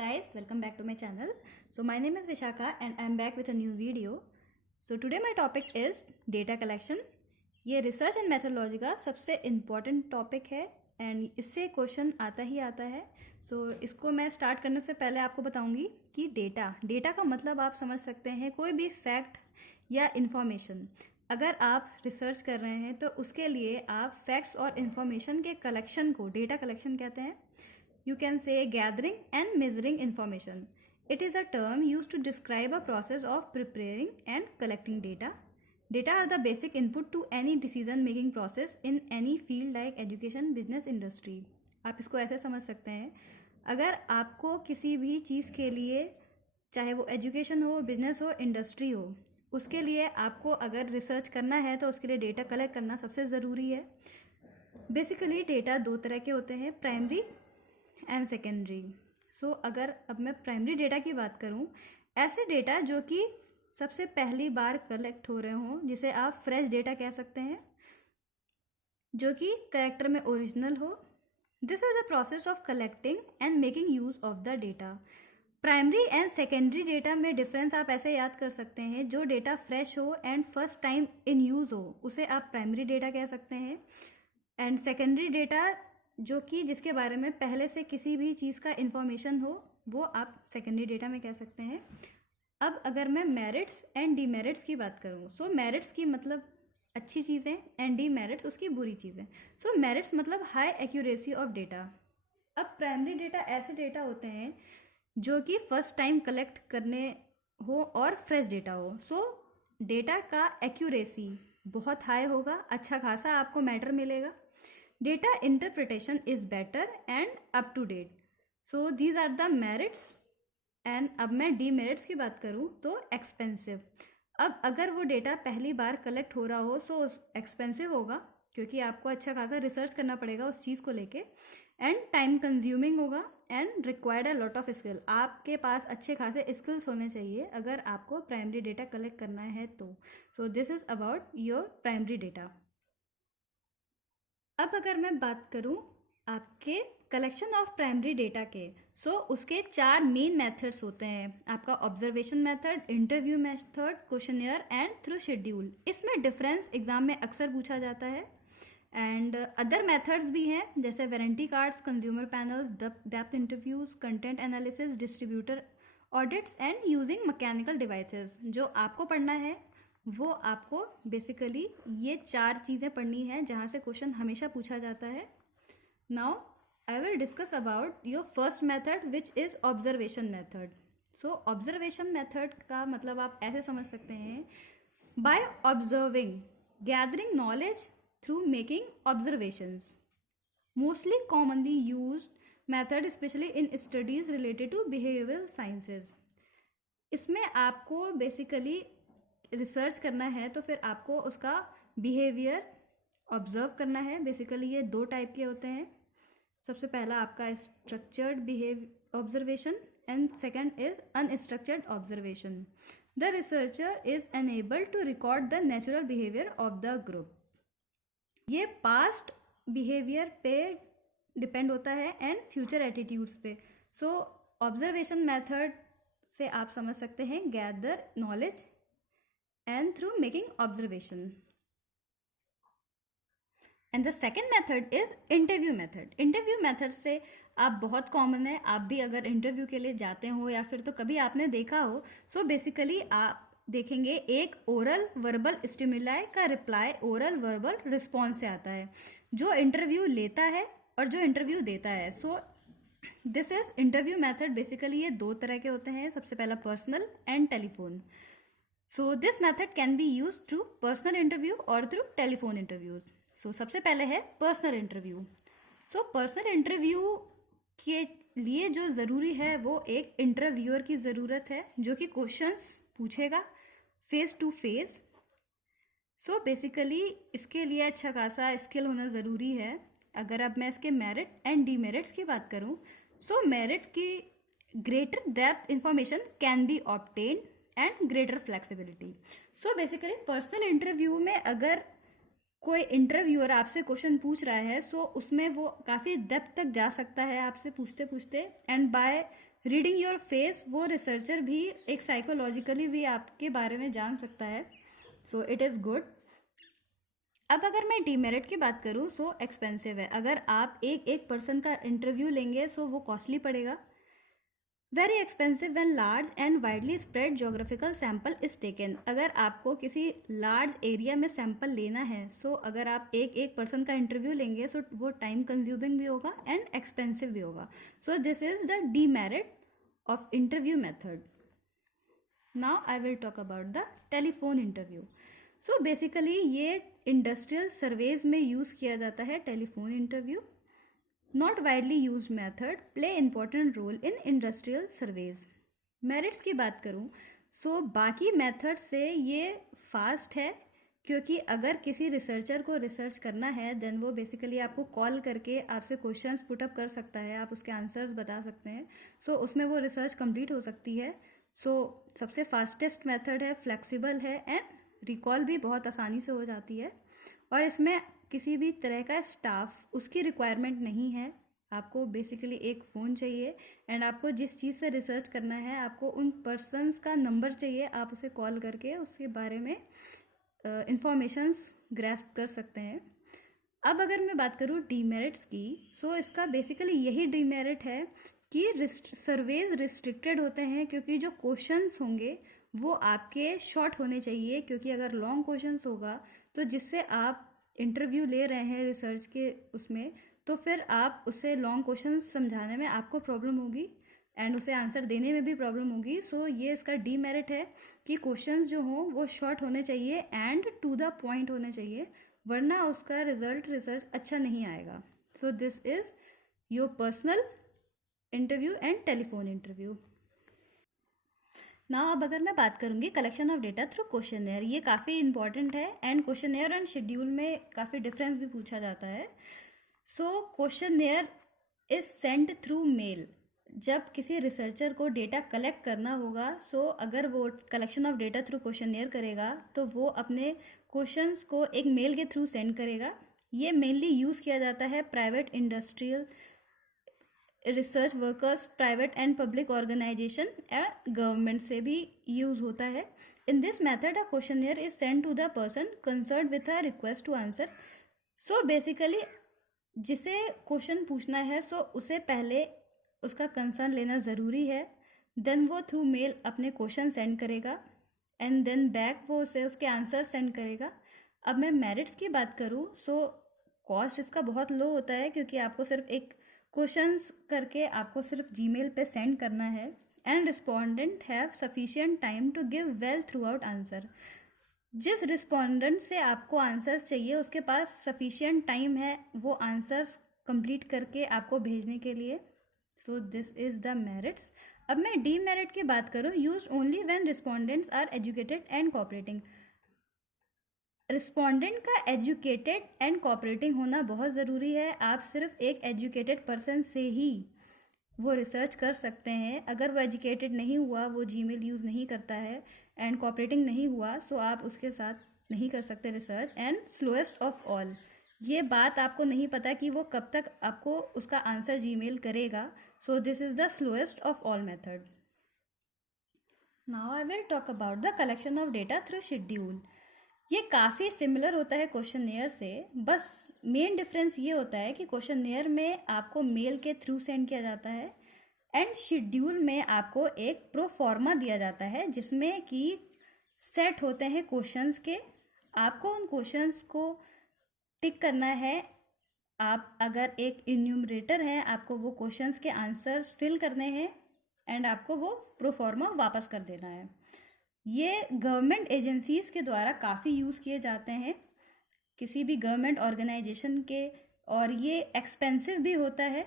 guys, welcome back to my channel. So my name is Vishaka and I'm back with a new video. So today my topic is data collection. ये research and methodology का सबसे important topic है and इससे question आता ही आता है. सो इसको मैं स्टार्ट करने से पहले आपको बताऊंगी कि डेटा का मतलब आप समझ सकते हैं कोई भी फैक्ट या इन्फॉर्मेशन. अगर आप रिसर्च कर रहे हैं तो उसके लिए आप फैक्ट्स और इन्फॉर्मेशन के कलेक्शन को डेटा कलेक्शन कहते हैं. You can say gathering and measuring information. It is a term used to describe a process of preparing and collecting data. Data are the basic input to any decision making process in any field like education, business, industry. आप इसको ऐसे समझ सकते हैं, अगर आपको किसी भी चीज़ के लिए, चाहे वो एजुकेशन हो, बिजनेस हो, इंडस्ट्री हो, उसके लिए आपको अगर रिसर्च करना है तो उसके लिए डेटा कलेक्ट करना सबसे ज़रूरी है. बेसिकली डेटा दो तरह के होते हैं, प्राइमरी एंड सेकेंडरी. सो अगर अब मैं प्राइमरी डेटा की बात करूं, ऐसे डेटा जो कि सबसे पहली बार कलेक्ट हो रहे हों, जिसे आप फ्रेश डेटा कह सकते हैं, जो कि कैरेक्टर में ओरिजिनल हो. This is the process of collecting and making use of the data. Primary and secondary data में डिफरेंस आप ऐसे याद कर सकते हैं, जो डेटा फ्रेश हो and first time in use हो उसे आप प्राइमरी डेटा कह सकते हैं. एंड सेकेंडरी डेटा जो कि जिसके बारे में पहले से किसी भी चीज़ का इन्फॉर्मेशन हो, वो आप सेकेंडरी डेटा में कह सकते हैं. अब अगर मैं मेरिट्स एंड डीमेरिट्स की बात करूँ, सो मेरिट्स की मतलब अच्छी चीज़ें एंड डीमेरिट्स उसकी बुरी चीज़ें. सो मेरिट्स मतलब हाई एक्यूरेसी ऑफ डेटा. अब प्राइमरी डेटा ऐसे डेटा होते हैं जो कि फर्स्ट टाइम कलेक्ट करने हो और फ्रेश डेटा हो. सो डेटा का एक्यूरेसी बहुत हाई होगा, अच्छा खासा आपको मैटर मिलेगा. Data interpretation is better and up to date. So these are the merits. And अब मैं demerits की बात करूँ तो expensive. अब अगर वो डेटा पहली बार कलेक्ट हो रहा हो सो एक्सपेंसिव होगा, क्योंकि आपको अच्छा खासा रिसर्च करना पड़ेगा उस चीज़ को लेके, एंड टाइम कंज्यूमिंग होगा and required a lot of skill. आपके पास अच्छे खासे स्किल्स होने चाहिए अगर आपको प्राइमरी डेटा कलेक्ट करना है तो. सो this is about your primary data. अब अगर मैं बात करूं आपके कलेक्शन ऑफ प्राइमरी डेटा के, सो उसके 4 मेन मेथड्स होते हैं. आपका observation method, interview method, questionnaire and through schedule. इसमें डिफरेंस एग्जाम में अक्सर पूछा जाता है. एंड अदर मेथड्स भी हैं, जैसे warranty cards, consumer panels, depth interviews, content analysis, distributor audits and using mechanical devices. जो आपको पढ़ना है वो आपको बेसिकली ये 4 चीज़ें पढ़नी है जहाँ से क्वेश्चन हमेशा पूछा जाता है. Now I will discuss about your first method which is observation method. So observation method का मतलब आप ऐसे समझ सकते हैं, by observing gathering knowledge through making observations. Mostly commonly used method specially in studies related to behavioural sciences. इसमें आपको basically research करना है तो फिर आपको उसका बिहेवियर ऑब्जर्व करना है. बेसिकली ये 2 टाइप के होते हैं. सबसे पहला आपका structured observation and second is unstructured observation. The researcher is unable to record the natural behaviour of the group. ये पास्ट बिहेवियर पे डिपेंड होता है एंड फ्यूचर एटीट्यूड्स पे. सो ऑब्जर्वेशन मेथड से आप समझ सकते हैं gather knowledge and through making observation. And the second method is interview method. Interview method से आप बहुत कॉमन है, आप भी अगर इंटरव्यू के लिए जाते हो या फिर तो कभी आपने देखा हो. सो बेसिकली आप देखेंगे एक ओरल वर्बल स्टिमुलाई का रिप्लाई ओरल वर्बल रिस्पॉन्स से आता है, जो इंटरव्यू लेता है और जो इंटरव्यू देता है. सो this is interview method. Basically ये 2 तरह के होते हैं. सबसे पहला personal and telephone. So this method can be used through personal interview or through telephone interviews. So सबसे पहले है personal interview. So personal interview के लिए जो ज़रूरी है वो एक इंटरव्यूअर की ज़रूरत है, जो कि क्वेश्चंस पूछेगा face to face. So basically इसके लिए अच्छा खासा स्किल होना ज़रूरी है. अगर अब मैं इसके मेरिट एंड डीमेरिट्स की बात करूँ, सो मेरिट की greater depth information can be obtained and greater flexibility. So basically personal interview में अगर कोई इंटरव्यूअर आपसे क्वेश्चन पूछ रहा है, सो उसमें वो काफ़ी डेप्थ तक जा सकता है आपसे पूछते पूछते, and by reading your face, वो रिसर्चर भी एक साइकोलॉजिकली भी आपके बारे में जान सकता है, सो इट इज़ गुड। अब अगर मैं डीमेरिट की बात करूँ, सो एक्सपेंसिव है। अगर आप एक पर्सन का इंटरव्यू लेंगे सो वो कॉस्टली पड़ेगा। Very expensive when large and widely spread geographical sample is taken. अगर आपको किसी लार्ज एरिया में सैम्पल लेना है, सो अगर आप एक पर्सन का इंटरव्यू लेंगे सो वो टाइम कंज्यूमिंग भी होगा एंड एक्सपेंसिव भी होगा। So this is the demerit of interview method. Now I will talk about the telephone interview. So basically ये इंडस्ट्रियल सर्वेज में यूज़ किया जाता है telephone interview. Not widely use method play important role in industrial surveys. Merits की बात करूँ, सो बाकी method से ये फास्ट है, क्योंकि अगर किसी रिसर्चर को रिसर्च करना है देन वो बेसिकली आपको कॉल करके आपसे क्वेश्चंस पुटअप कर सकता है, आप उसके आंसर्स बता सकते हैं, सो उसमें वो रिसर्च कंप्लीट हो सकती है। सो सबसे फास्टेस्ट मेथड है, फ्लेक्सिबल है एंड रिकॉल भी बहुत आसानी से हो जाती है। और इसमें किसी भी तरह का स्टाफ उसकी रिक्वायरमेंट नहीं है। आपको बेसिकली एक फ़ोन चाहिए एंड आपको जिस चीज़ से रिसर्च करना है आपको उन पर्सनस का नंबर चाहिए, आप उसे कॉल करके उसके बारे में इंफॉर्मेशंस ग्रैस्प कर सकते हैं। अब अगर मैं बात करूँ डीमेरिट्स की, सो इसका बेसिकली यही डीमेरिट है कि सर्वेज रिस्ट्रिक्टेड होते हैं, क्योंकि जो क्वेश्चंस होंगे वो आपके शॉर्ट होने चाहिए, क्योंकि अगर लॉन्ग क्वेश्चंस होगा तो जिससे आप इंटरव्यू ले रहे हैं रिसर्च के उसमें, तो फिर आप उसे लॉन्ग क्वेश्चंस समझाने में आपको प्रॉब्लम होगी एंड उसे आंसर देने में भी प्रॉब्लम होगी। सो ये इसका डीमेरिट है कि क्वेश्चंस जो हों वो शॉर्ट होने चाहिए एंड टू द पॉइंट होने चाहिए, वरना उसका रिसर्च अच्छा नहीं आएगा। सो this is your personal interview and telephone interview. ना अब अगर मैं बात करूँगी collection of data through questionnaire, ये काफ़ी इंपॉर्टेंट है एंड क्वेश्चनेयर एंड शेड्यूल में काफ़ी डिफरेंस भी पूछा जाता है। So questionnaire is send through mail. जब किसी रिसर्चर को डेटा कलेक्ट करना होगा, सो अगर वो collection of data through questionnaire करेगा तो वो अपने क्वेश्चंस को एक मेल के थ्रू सेंड करेगा। ये मेनली यूज़ किया जाता है private industrial research workers, private and public organisation and government से भी यूज़ होता है। In this method a questionnaire is send to the person concern with a request to answer. So basically जिसे question पूछना है सो उसे पहले उसका कंसर्न लेना ज़रूरी है, देन वो थ्रू मेल अपने क्वेश्चन सेंड करेगा एंड देन बैक वो उसे उसके आंसर सेंड करेगा। अब मैं मेरिट्स की बात करूँ, सो कॉस्ट इसका बहुत लो होता है, क्योंकि आपको सिर्फ एक क्वेश्चंस करके आपको सिर्फ जीमेल पे सेंड करना है and respondent have sufficient time to give well through out answer. जिस रिस्पोंडेंट से आपको आंसर्स चाहिए उसके पास सफिशिएंट टाइम है वो आंसर्स कंप्लीट करके आपको भेजने के लिए। So this is the merits. अब मैं डीमेरिट की बात करूँ, use only when respondents are educated and cooperating. Respondent का एजुकेटेड एंड कोऑपरेटिंग होना बहुत ज़रूरी है। आप सिर्फ एक एजुकेटेड पर्सन से ही वो रिसर्च कर सकते हैं। अगर वो एजुकेटेड नहीं हुआ, वो जीमेल यूज़ नहीं करता है एंड कोऑपरेटिंग नहीं हुआ, सो आप उसके साथ नहीं कर सकते research. And slowest of all, ये बात आपको नहीं पता कि वो कब तक आपको उसका आंसर जीमेल करेगा। सो this is the slowest of all method. Now I will talk about the collection of data through schedule. ये काफ़ी सिमिलर होता है क्वेश्चनेयर से, बस मेन डिफरेंस ये होता है कि क्वेश्चनेयर में आपको मेल के थ्रू सेंड किया जाता है एंड शेड्यूल में आपको एक प्रो फॉर्मा दिया जाता है जिसमें कि सेट होते हैं क्वेश्चंस के। आपको उन क्वेश्चंस को टिक करना है। आप अगर एक इन्यूमरेटर हैं, आपको वो क्वेश्चंस के आंसर्स फिल करने हैं एंड आपको वो प्रो फॉर्मा वापस कर देना है। ये गवर्नमेंट एजेंसीज़ के द्वारा काफ़ी यूज़ किए जाते हैं, किसी भी गवर्नमेंट ऑर्गेनाइजेशन के, और ये एक्सपेंसिव भी होता है।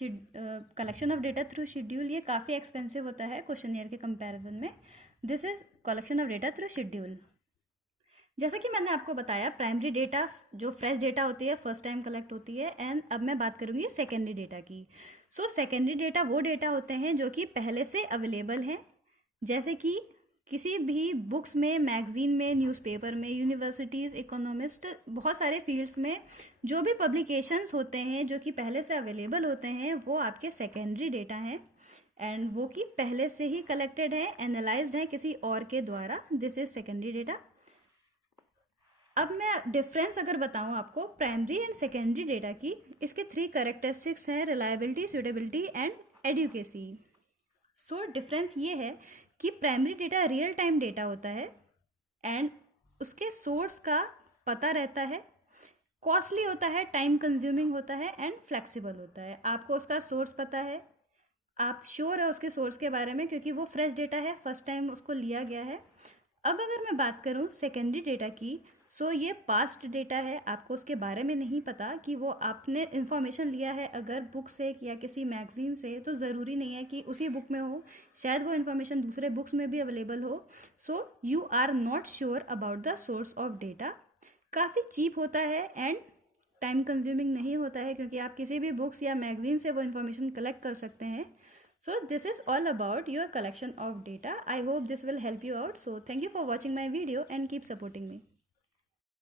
Collection of data through schedule ये काफ़ी एक्सपेंसिव होता है क्वेश्चनियर के कंपैरिजन में। This is collection of data through schedule. जैसा कि मैंने आपको बताया, प्राइमरी डेटा जो फ्रेश डेटा होती है फर्स्ट टाइम कलेक्ट होती है एंड अब मैं बात करूँगी सेकेंडरी डेटा की। सो सेकेंडरी डेटा वो डेटा होते हैं जो कि पहले से अवेलेबल हैं, जैसे कि किसी भी बुक्स में, मैगजीन में, न्यूज़पेपर में, यूनिवर्सिटीज़, इकोनॉमिस्ट, बहुत सारे फील्ड्स में जो भी पब्लिकेशंस होते हैं जो कि पहले से अवेलेबल होते हैं वो आपके सेकेंडरी डेटा हैं। एंड वो कि पहले से ही कलेक्टेड है, एनालाइज्ड है किसी और के द्वारा, दिस इज सेकेंडरी डेटा। अब मैं डिफरेंस अगर बताऊं आपको प्राइमरी एंड सेकेंडरी डेटा की, इसके 3 कैरेक्टरिस्टिक्स हैं, reliability, suitability and adequacy. So difference ये है कि primary data real time data होता है एंड उसके सोर्स का पता रहता है, कॉस्टली होता है, टाइम कंज्यूमिंग होता है एंड फ्लेक्सिबल होता है। आपको उसका सोर्स पता है, आप श्योर है उसके सोर्स के बारे में क्योंकि वो फ्रेश डेटा है, फर्स्ट टाइम उसको लिया गया है। अब अगर मैं बात करूँ सेकेंडरी डेटा की, सो ये पास्ट डेटा है, आपको उसके बारे में नहीं पता कि वो आपने इन्फॉर्मेशन लिया है अगर बुक से या किसी मैगजीन से, तो ज़रूरी नहीं है कि उसी बुक में हो, शायद वो इन्फॉर्मेशन दूसरे बुक्स में भी अवेलेबल हो। So you are not sure about the source of data. काफ़ी चीप होता है एंड टाइम कंज्यूमिंग नहीं होता है क्योंकि आप किसी भी बुक्स या मैगजीन से वो इन्फॉर्मेशन कलेक्ट कर सकते हैं। So this is all about your collection of data. I hope this will help you out. So thank you for watching my video and keep supporting me.